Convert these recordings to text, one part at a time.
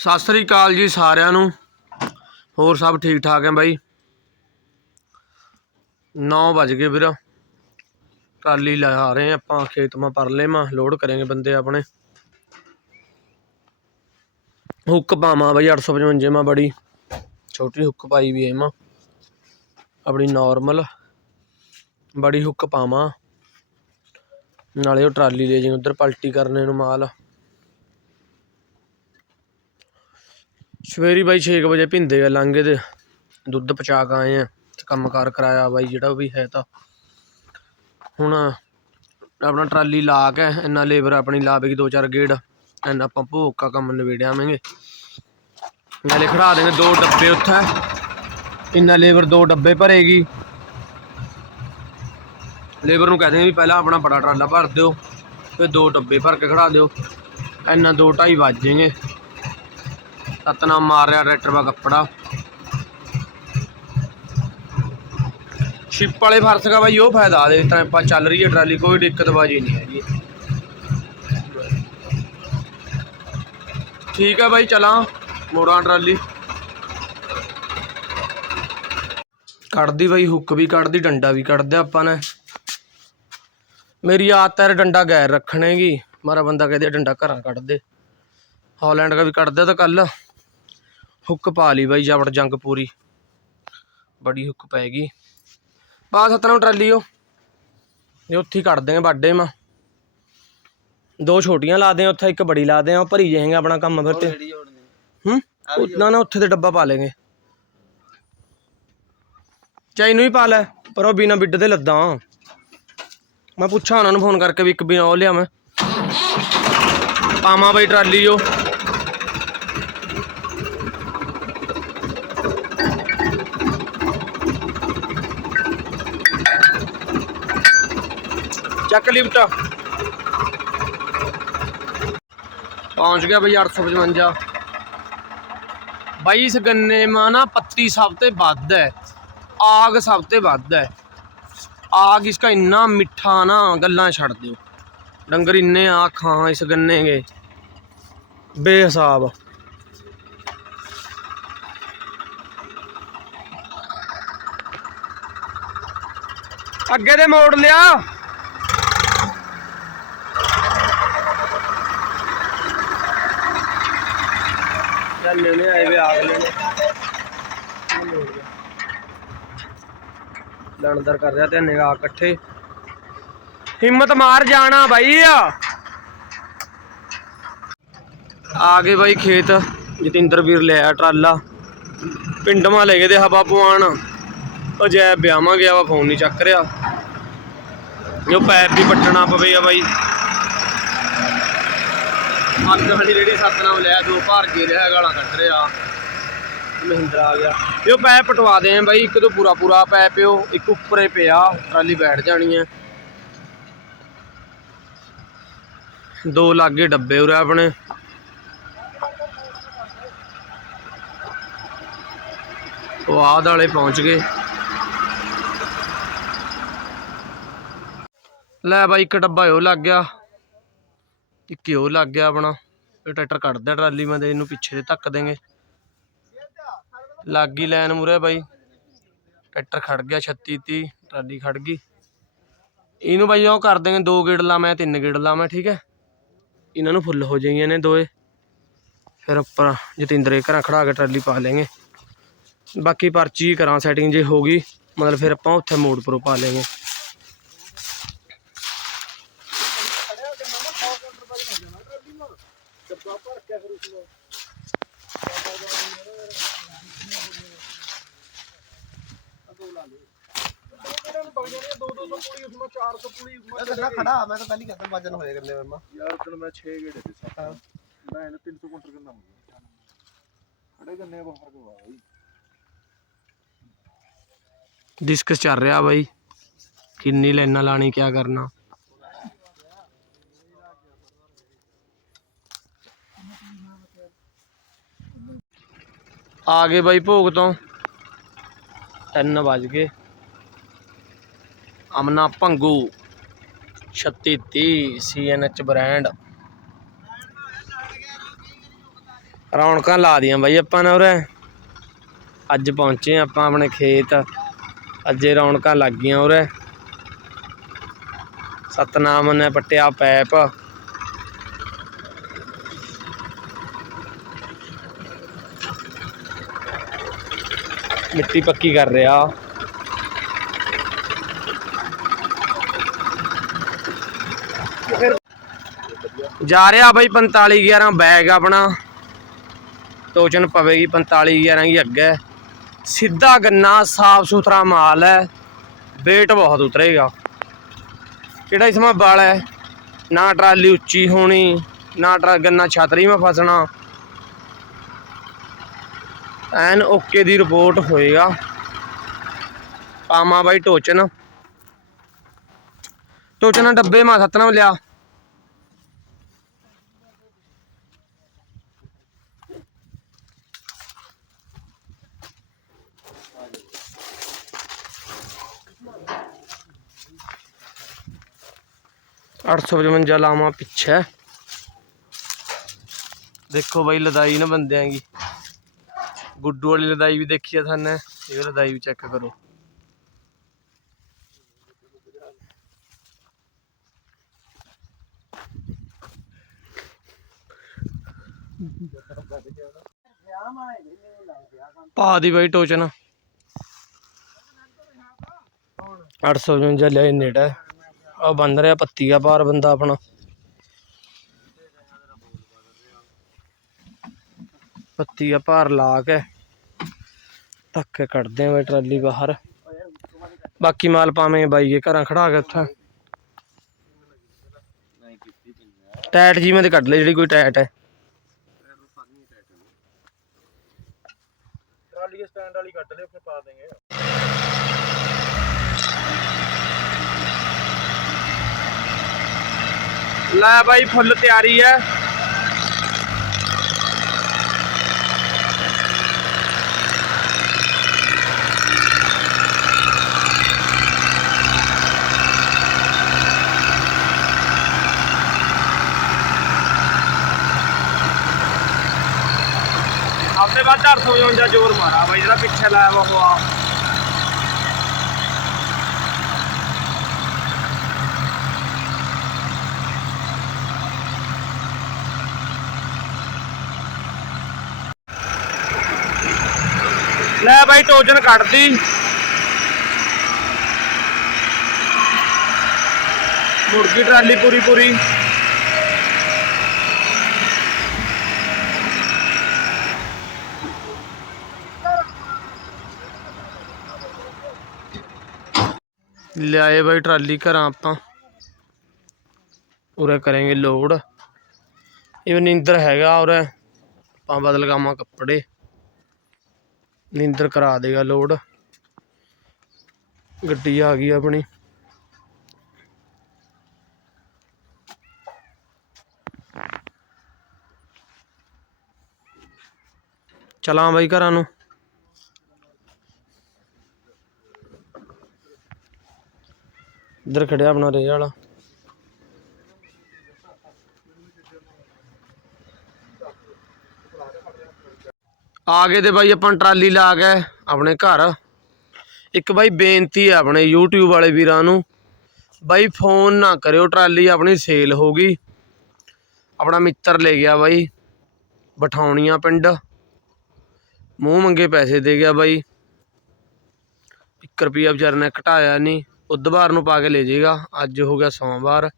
ਸਤਿ ਸ੍ਰੀ ਅਕਾਲ ਜੀ ਸਾਰਿਆਂ ਨੂੰ। ਹੋਰ ਸਭ ਠੀਕ ਠਾਕ ਹੈ ਬਾਈ? 9 ਵਜ ਗਏ ਵੀਰ। ਟਰਾਲੀ ਲਾ ਰਹੇ ਆਪਾਂ, ਖੇਤ ਮਾ ਪਰ ਮਾ, ਲੋਡ ਕਰਾਂਗੇ ਬੰਦੇ ਆਪਣੇ। ਹੁੱਕ ਪਾਵਾਂ ਬਾਈ 855 ਮਾ ਬੜੀ। ਛੋਟੀ ਹੁੱਕ ਪਾਈ ਵੀ ਹੈ ਮਾ। ਆਪਣੀ ਨਾਰਮਲ ਬੜੀ ਹੁੱਕ ਪਾਵਾਂ। ਨਾਲੇ ਉਹ ਟਰਾਲੀ ਲੈ ਜੀ ਉਧਰ ਪਲਟੀ ਕਰਨੇ ਨੂੰ ਮਾਲ। ਸਵੇਰੀ ਬਾਈ 6 ਵਜੇ ਭਿੰਦੇ ਆ ਲਾਂਗੇ ਦੇ। ਦੁੱਧ ਪਚਾ ਕੇ ਆਏ ਆ ਤੇ ਕੰਮਕਾਰ ਕਰਾਇਆ ਬਾਈ ਜਿਹੜਾ ਵੀ ਹੈ ਤਾਂ। ਹੁਣ ਆਪਣਾ ਟਰਾਲੀ ਲਾ ਕੇ ਇੰਨਾ ਲੇਬਰ ਆਪਣੀ ਲਾਵੇਗੀ ਦੋ ਚਾਰ ਗੇੜ, ਇੰਨਾ ਆਪਾਂ ਭੋਗ ਕਾ ਕੰਮ ਨਿਬੇੜਿਆਵਾਂਗੇ ਨਾਲੇ ਖੜਾ ਦੇਂਗੇ ਦੋ ਡੱਬੇ ਉੱਥੇ। ਇੰਨਾ ਲੇਬਰ ਦੋ ਡੱਬੇ ਭਰੇਗੀ। ਲੇਬਰ ਨੂੰ ਕਹਿ ਦੇਂਗੇ ਵੀ ਪਹਿਲਾਂ ਆਪਣਾ ਬੜਾ ਟਰਾਲਾ ਭਰ ਦਿਓ, ਫਿਰ ਦੋ ਡੱਬੇ ਭਰ ਕੇ ਖੜਾ ਦਿਓ। ਇੰਨਾ ਦੋ ਢਾਈ ਵੱਜ ਜਾਣਗੇ ਸਤਨਾਮ ਮਾਰ ਰਿਹਾ ਟਰੈਕਟਰ ਦਾ ਕੱਪੜਾ। ਸ਼ਿਪ ਵਾਲੇ ਫਰਸ ਦਾ ਬਾਈ ਉਹ ਫਾਇਦਾ ਦੇ ਤਾਂ ਆਪਾਂ ਚੱਲ ਰਹੀ ਹੈ ਟਰਾਲੀ, ਕੋਈ ਦਿੱਕਤ ਬਾਜੀ ਨਹੀਂ ਹੈਗੀ। ਠੀਕ ਹੈ ਬਾਈ, ਚਲਾਂ ਮੋੜਾਂ ਟਰਾਲੀ। ਕੱਢਦੀ ਬਾਈ, ਹੁੱਕ ਵੀ ਕੱਢਦੀ, ਡੰਡਾ ਵੀ ਕੱਢਦੇ ਆਪਾਂ ਨੇ। ਮੇਰੀ ਆਦਤ ਹੈ ਡੰਡਾ ਗੈਰ ਰੱਖਣੇਗੀ ਮਾਰਾ ਬੰਦਾ ਕਹਦੇ ਡੰਡਾ ਘਰਾਂ ਕੱਢ ਦੇ ਹਾਲੈਂਡ ਦਾ ਵੀ ਕੱਢਦੇ ਤਾਂ ਕੱਲ ਹੁੱਕ ਪਾ ਲਈ ਬਾਈ, ਜਬੜ ਜੰਗ ਪੂਰੀ। ਬੜੀ ਹੁੱਕ ਪੈਗੀ ਬਸ ਸਤਨਾਮ ਟਰਾਲੀ ਉਹ। ਇਹ ਉੱਥੇ ਹੀ ਕੱਢ ਦੇਂਗੇ ਬਾਡੇ ਮਾ। ਦੋ ਛੋਟੀਆਂ ਲਾ ਦੇ ਉੱਥੇ ਇੱਕ ਬੜੀ ਲਾ ਦੇ ਉਹ ਭਰੀ ਜਾਏਗਾ ਆਪਣਾ ਕੰਮ ਫਿਰ ਤੇ। ਹੂੰ? ਉਹ- ਨਾ ਉੱਥੇ ਤੇ ਡੱਬਾ ਪਾ ਲੇਗੇ ਚਾਈ ਨੂੰ ਹੀ ਪਾ ਲੈ, ਪਰ ਉਹ ਬਿਨਾ ਬਿੱਡ ਦੇ ਲੱਦਾਂ। ਮੈਂ ਪੁੱਛਾਂ ਉਹਨਾਂ ਨੂੰ ਫੋਨ ਕਰਕੇ ਵੀ ਇੱਕ ਬਿਨਾ ਉਹ ਲਿਆ ਮੈਂ। ਪਾਵਾਂ ਬਈ ਟਰਾਲੀ ਉਹ। ਚੱਕ ਲਿਫਟ। ਪਹੁੰਚ ਗਿਆ ਬਈ 855 ਬਾਈ ਇਸ ਗੰਨੇ ਮਾ ਨਾ ਪੱਤੀ ਸਭ ਤੇ ਵੱਧ ਹੈ। ਆਗ ਸਭ ਤੇ ਵੱਧ ਹੈ। ਆਗ ਇਸਕਾ ਇੰਨਾ ਮਿੱਠਾ ਨਾ, ਗੱਲਾਂ ਛੱਡ ਦਿਓ। ਡੰਗਰ ਇੰਨੇ ਆ, ਖਾਂ ਇਸ ਗੰਨੇ ਗੇ ਬੇਹਿਸਾਬ। ਅੱਗੇ ਦੇ ਮੋੜ ਲਿਆ। ਚੱਲ ਲੈਣੇ ਆਏ ਵੇ ਆਗ ਲੈਣੇ। ਲਣਦਰ ਕਰ ਰਿਹਾ ਤੇ ਨਿਗਾਹ ਇਕੱਠੇ। ਹਿੰਮਤ ਮਾਰ ਜਾਣਾ ਬਾਈ ਆ। ਗਏ ਬਾਈ ਖੇਤ। ਜਤਿੰਦਰ ਵੀਰ ਲਿਆ ਟਰਾਲਾ। ਪਿੰਡ ਲੈ ਗਏ ਤੇ ਹਵਾ ਪਵਾਣ ਉਹ ਜੈ ਵਿਆਹਾਂ ਗਿਆ ਵਾ, ਫੋਨ ਨਹੀਂ ਚੱਕ ਰਿਹਾ। ਜੋ ਪੈਰ ਵੀ ਪੱਟਣਾ ਪਵੇ ਆ ਬਾਈ। ਅੱਗ ਵਾਲੀ ਜਿਹੜੀ ਸਤਨਾਮ ਲਿਆ ਦੋ ਭਾਰ ਕੇ ਰਿਹਾ ਗਾਲਾਂ ਕੱਢ ਰਿਹਾ। ਮਹਿੰਦਰਾ ਆ ਗਿਆ। ਇਹ ਪੈ ਪਟਵਾ ਦੇ ਆ ਬਾਈ, ਇੱਕ ਤੋਂ ਪੂਰਾ ਪੂਰਾ ਪੈ ਪਿਓ, ਇੱਕ ਉੱਪਰੇ ਪਿਆ, ਟਰਾਲੀ ਬੈਠ ਜਾਣੀ ਹੈ ਦੋ ਲਾਗੇ ਡੱਬੇ ਉਰੇ ਆਪਣੇ। ਉਹ ਆਦ ਵਾਲੇ ਪਹੁੰਚ ਗਏ। ਲੈ ਬਾਈ, ਇੱਕ ਡੱਬਾ ਉਹ ਲੱਗ ਗਿਆ। ਇੱਕ ਉਹ ਲੱਗ ਗਿਆ ਆਪਣਾ? ਇਹ ਟਰੈਕਟਰ ਕੱਢਦਾ ਟਰਾਲੀ, ਮੈਂ ਤੇ ਇਹਨੂੰ ਪਿੱਛੇ ਦੇ ਧੱਕ ਦੇਂਗੇ। ਲੱਗ ਗਈ ਲਾਈਨ ਮੂਰੇ ਬਾਈ। ਟਰੈਕਟਰ ਖੜ ਗਿਆ 36 30 ਟਰਾਲੀ ਖੜ ਗਈ। ਇਹਨੂੰ ਬਾਈ ਉਹ ਕਰ ਦੇਂਗੇ ਦੋ ਗੇੜ ਲਾਵਾਂ ਤਿੰਨ ਗੇੜ ਲਾਵਾਂ ਠੀਕ ਹੈ? ਇਹਨਾਂ ਨੂੰ ਫੁੱਲ ਹੋ ਜਾਈਆਂ ਨੇ ਦੋਏ। ਫਿਰ ਉੱਪਰ ਜਤਿੰਦਰੇ ਘਰਾਂ ਖੜਾ ਕੇ ਟਰਾਲੀ ਪਾ ਲੈਂਗੇ ਬਾਕੀ ਪਰਚੀ ਕਰਾਂ ਸੈਟਿੰਗ ਜੇ ਹੋ ਗਈ, ਮਤਲਬ ਫਿਰ ਆਪਾਂ ਉੱਥੇ ਮੋੜ ਪਰੋ ਪਾ ਲੈਂਗੇ ਕਿੰਨਾ ਖੜਾ। ਮੈਂ ਤਾਂ ਪਹਿਲੀ ਕਹਿੰਦਾ ਵਜਨ ਹੋਏ ਕਰਨੇ ਮੈਂ ਯਾਰ ਤੈਨੂੰ ਮੈਂ 6 ਗੇੜੇ ਦੇ ਸਾਂ ਮੈਂ ਇਹਨੂੰ 300 ਕੁਇੰਟਲ ਕਿੰਨਾ ਹੋ ਗਿਆ ਖੜੇ ਗੰਨੇ ਬਾਹਰ ਕੋ ਬਾਈ। ਡਿਸਕਸ ਚੱਲ ਰਿਹਾ ਬਾਈ। ਕਿੰਨੀ ਲਾਈਨਾਂ ਲਾਣੀ ਕਿਆ ਕਰਨਾ। ਆ ਗਏ ਬਾਈ ਭੋਗ ਤੋਂ। 3 ਵੱਜ ਗਏ। ਅਮਨਾ ਭੰਗੂ 3630 ਸੀਐਨਐਚ ਬ੍ਰਾਂਡ ਰੌਣਕਾਂ ਲਾ ਦੀਆਂ ਬਾਈ ਆਪਾਂ ਨੇ ਉਰੇ। ਅੱਜ ਪਹੁੰਚੇ ਆਪਾਂ ਆਪਣੇ ਖੇਤ। ਅੱਜੇ ਰੌਣਕਾਂ ਲੱਗ ਗਈਆਂ ਉਰੇ। ਸਤਨਾਮ ਨੇ ਪੱਟਿਆ ਪੈਪ। ਮਿੱਟੀ ਪੱਕੀ ਕਰ ਰਿਹਾ। ਜਾ ਰਿਹਾ ਬਾਈ 45 11 ਬੈਗ ਆਪਣਾ। ਟੋਚਨ ਪਵੇਗੀ 45 11 ਹੀ ਅੱਗੇ। ਸਿੱਧਾ ਗੰਨਾ, ਸਾਫ਼ ਸੁਥਰਾ ਮਾਲ ਹੈ। weight ਬਹੁਤ ਉਤਰੇਗਾ। ਕਿਹੜਾ ਇਸਮਾ ਬਾਲ ਹੈ? ਨਾ ਟਰਾਲੀ ਉੱਚੀ ਹੋਣੀ, ਨਾ ਟਰਾ, ਗੰਨਾ ਛਤਰੀ ਮੇ ਫਸਣਾ। ਐਨ ਓਕੇ ਦੀ ਰਿਪੋਰਟ ਹੋਏਗਾ। ਪਾਮਾ ਬਾਈ ਟੋਚਨ। ਟੋਚਨ ਡੱਬੇ ਮਾ ਸਤਨਾਮ ਲਿਆ। ਅੱਠ ਸੌ ਪਚਵੰਜਾ ਲਾਵਾਂ ਪਿੱਛੇ। ਦੇਖੋ ਬਾਈ, ਲਦਾਈ ਨਾ ਬੰਦਿਆਂ ਦੀ। ਗੁੱਡੂ ਵਾਲੀ ਲਦਾਈ ਵੀ ਦੇਖੀ ਆ ਥਾਨੇ, ਇਹ ਲਦਾਈ ਵੀ ਚੈੱਕ ਕਰੋ। ਪਾ ਦੀ ਬਾਈ ਟੋਚਨ। 855 ਲਿਆ ਨੇੜਾ। ਆ ਬੰਦ ਰਿਹਾ ਪੱਤੀ ਆ ਪਾਰ ਬੰਦਾ ਆਪਣਾ। ਪੱਤੀ ਆ ਭਾਰ ਲਾ ਕੇ। ਧੱਕੇ ਕੱਢਦੇ ਆ ਟਰਾਲੀ ਬਾਹਰ। ਬਾਕੀ ਮਾਲ ਪਾਵੇਂ ਬਾਈ ਕੇ ਘਰਾਂ ਖੜਾ ਕੇ ਉੱਥੇ। ਟੈਟ ਜੀ ਮੈਂ ਤੇ ਕੱਢ ਲੈ ਜਿਹੜੀ ਕੋਈ ਟੈਟ ਹੈ। ਟਰਾਲੀ ਸਟੈਂਡ ਵਾਲੀ ਕੱਢ ਲਿਓ ਫਿਰ ਪਾ ਦੇਂਗੇ। ਲੈ ਬਾਈ ਫੁੱਲ ਤਿਆਰੀ ਹੈ ਆਪਦੇ ਬਾਅਦ 455 ਜ਼ੋਰ ਮਾਰਾ ਬਾਈ ਜਿਹੜਾ ਪਿੱਛੇ ਲਾਇਆ ਵਾ ਉਹ ਆ ਲੈ ਕੱਢਦੀ। ਮੁਰਗੀ ਟਰਾਲੀ ਪੂਰੀ ਪੂਰੀ। ਲਿਆਏ ਬਾਈ ਟਰਾਲੀ ਘਰਾਂ ਆਪਾਂ। ਉਰੇ ਕਰਾਂਗੇ ਲੋਡ। ਇਹ ਨਿੰਦਰ ਹੈਗਾ ਉਰੇ। ਆਪਾਂ ਬਦਲ ਗਾਵਾਂ ਕੱਪੜੇ। ਨਿੰਦਰ ਕਰਾ ਦੇਗਾ ਲੋਡ। ਗੱਡੀ ਆ ਗਈ ਆਪਣੀ। ਚਲਾਂ ਬਾਈ ਘਰਾਂ ਨੂੰ। ਇੱਧਰ ਖੜਿਆ ਆਪਣਾ ਰੇਹ ਵਾਲਾ। ਆ ਗਏ ਤੇ ਬਾਈ ਆਪਾਂ ਟਰਾਲੀ ਲਾ ਕੇ ਆਪਣੇ ਘਰ। ਇੱਕ ਬਾਈ ਬੇਨਤੀ ਹੈ ਆਪਣੇ YouTube ਵਾਲੇ ਵੀਰਾਂ ਨੂੰ, ਬਾਈ ਫੋਨ ਨਾ ਕਰਿਓ, ਟਰਾਲੀ ਆਪਣੀ ਸੇਲ ਹੋ ਗਈ। ਆਪਣਾ ਮਿੱਤਰ ਲੈ ਗਿਆ ਬਾਈ, ਬਠਾਉਣੀਆਂ ਪਿੰਡ। ਮੂੰਹ ਮੰਗੇ ਪੈਸੇ ਦੇ ਗਿਆ ਬਾਈ। 1 ਰੁਪਿਆ ਵਿਚਾਰੇ ਨੇ ਘਟਾਇਆ ਨਹੀਂ ਬੁੱਧਵਾਰ ਨੂੰ ਪਾ ਕੇ ਲੈ ਜਾਏਗਾ। ਅੱਜ ਹੋ ਗਿਆ ਸੋਮਵਾਰ।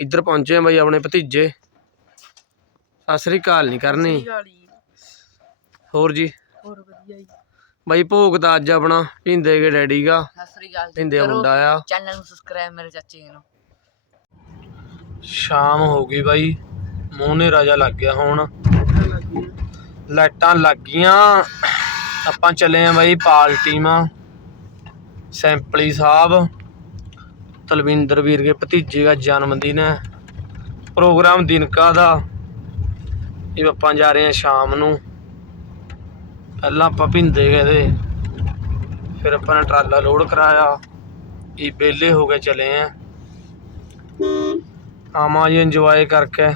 ਇੱਧਰ ਪਹੁੰਚੇ ਆ ਬਾਈ ਆਪਣੇ ਭਤੀਜੇ। ਸਤਿ ਸ੍ਰੀ ਅਕਾਲ ਨਹੀਂ ਕਰਨੀ। ਹੋਰ ਜੀ? ਹੋਰ ਵਧੀਆ ਜੀ। ਬਾਈ ਭੋਗ ਤਾਂ ਅੱਜ ਆਪਣਾ ਢਿੰਦੇ ਕੇ ਡੈਡੀ ਦਾ ਸਤਿ ਸ੍ਰੀ ਅਕਾਲ ਜੀ। ਢਿੰਦੇ ਮੁੰਡਾ ਆ। ਚੈਨਲ ਨੂੰ ਸਬਸਕ੍ਰਾਈਬ ਮੇਰੇ ਚਾਚੇ ਨੂੰ। ਸ਼ਾਮ ਹੋ ਗਈ ਬਾਈ ਮੂੰਹ ਨੇ ਰਾਜਾ ਲੱਗ ਗਿਆ ਹੁਣ। ਲਾਈਟਾਂ ਲੱਗ ਗਈਆਂ ਆਪਾਂ ਚੱਲੇ ਆ ਬਾਈ ਪਾਰਟੀ ਮਾ ਸੈਂਪਲੀ ਸਾਹਿਬ ਤਲਵਿੰਦਰ ਵੀਰ ਕੇ ਭਤੀਜੇ ਦਾ ਜਨਮ ਦਿਨ ਹੈ। ਪ੍ਰੋਗਰਾਮ ਦਿਨਕਾ ਦਾ। ਇਹ ਆਪਾਂ ਜਾ ਰਹੇ ਆ ਸ਼ਾਮ ਨੂੰ। ਪਹਿਲਾਂ ਆਪਾਂ ਭਿੰਦੇ ਗਏ ਦੇ ਫਿਰ ਆਪਾਂ ਨੇ ਟਰਾਲਾ ਲੋਡ ਕਰਾਇਆ। ਇਹ ਬੇਲੇ ਹੋ ਕੇ ਚਲੇ ਆ। ਆਵਾਂ ਜੀ ਇੰਜੋਏ ਕਰਕੇ।